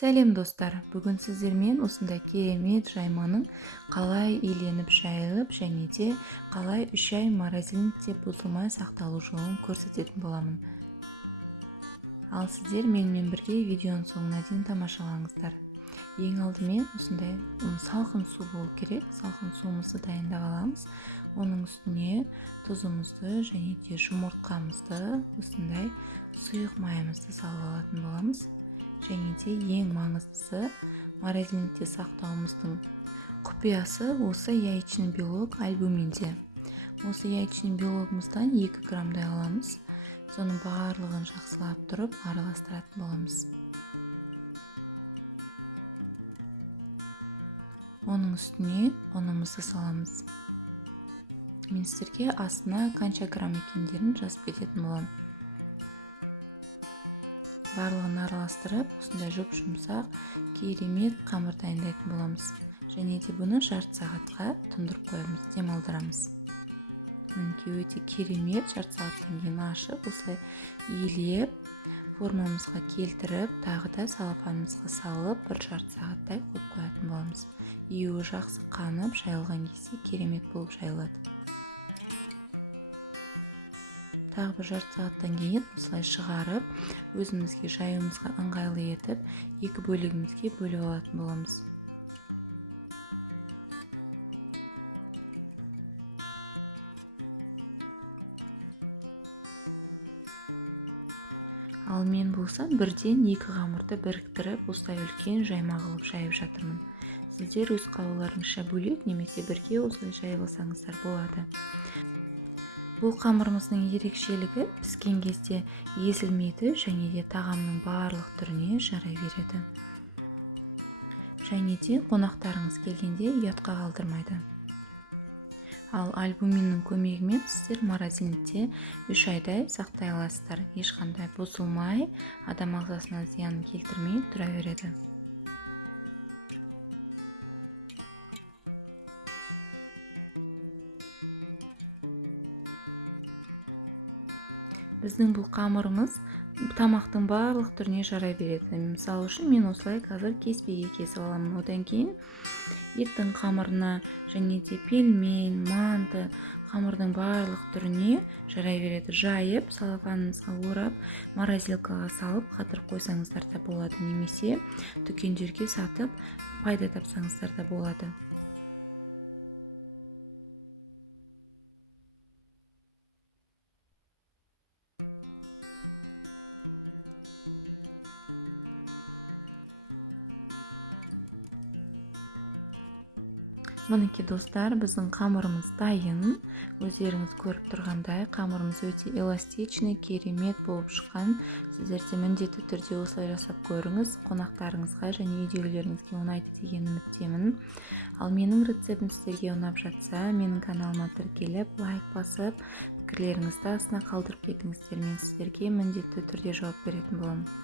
Сәлем достар, бүгін сіздермен осындай керемет жайманың қалай иленіп жайылып және де қалай 3 ай морозильникте бұзылмай сақталу жолын көрсететін боламын. Ал сіздер менімен бірге видеоның соңына дейін тамашалаңыздар. Ең алдымен осындай салқын су болу керек. Салқын суымызды дайындап аламыз. Оның үстіне тұзымызды және де жұмыртқамызды, осындай сұйық майымызды салып алатын боламыз. Және де ең маңыздысы морозильникте сақтауымыздың құпиясы осы яичный белок альбуминде. Осы яичный белогымыздан 2 граммдай аламыз. Соның барлығын жақсылап тұрып араластыратын боламыз. Оның үстіне ұнымызды саламыз. Мен сіздерге астына қанша грамм екендерін жазып кететін боламын. Барлығын араластырып, осындай жұп-жұмсақ керемет қамыр дайындайтын боламыз. Және де бұны жарты сағатқа тұндырып қоямыз, демалдырамыз. Мінекей өте керемет, жарты сағаттан кейін ашып, осылай илеп, формамызға келтіріп, тағы да салфанымызға салып, бір жарты сағаттай қойып қоятын боламыз. Июі жақсы қанып, жайылған кезде керемет болып жайылады. Тағы бір жарты сағаттан кейін осылай шығарып, өзімізге жаюымызға ыңғайлы етіп, 2 бөлігімізге бөліп алатын боламыз. Ал мен болсам бірден 2 қамырды біріктіріп, осылай үлкен жайма қылып жайып жатырмын. Сіздер өз қалауларыңызша бөлек немесе бірге осылай жайылсаңыздар болады. Бұл қамырымыздың ерекшелігі піскен кезде езілмейді және де тағамның барлық түріне жарай береді. Және де қонақтарыңыз келгенде ұятқа қалдырмайды. Ал альбуминнің көмегімен сіздер морозильникте 3 айдай сақтай аласыздар. Ешқандай бұзылмай, адам ағзасына зиянын келтірмей тұра береді. Біздің бұл қамырымыз тамақтың барлық түріне жарай береді. Мысалы үшін мен осылай қазір кеспеге кесіп аламын. Одан кейін еттің қамырына және де пельмен, манты қамырдың барлық түріне жарай береді. Жайып, салфанымызға орап, морозилкаға салып қатырып қойсаңыздар да болады, немесе дүкендерге сатып пайда тапсаңыздар да болады. Мінекей достар, біздің қамырымыз дайын. Өздеріңіз көріп тұрғандай, қамырымыз өте эластичный, керемет болып шыққан. Сіздер де міндетті түрде осылай жасап көріңіз. Қонақтарыңызға және үйдегілеріңізге ұнайды деген үміттемін. Ал менің рецептім сіздерге ұнап жатса, менің каналыма тіркеліп, лайк басып, пікірлеріңізді астына қалдырып кетіңіздер. Мен сіздерге міндетті түрде жауап беретін боламын.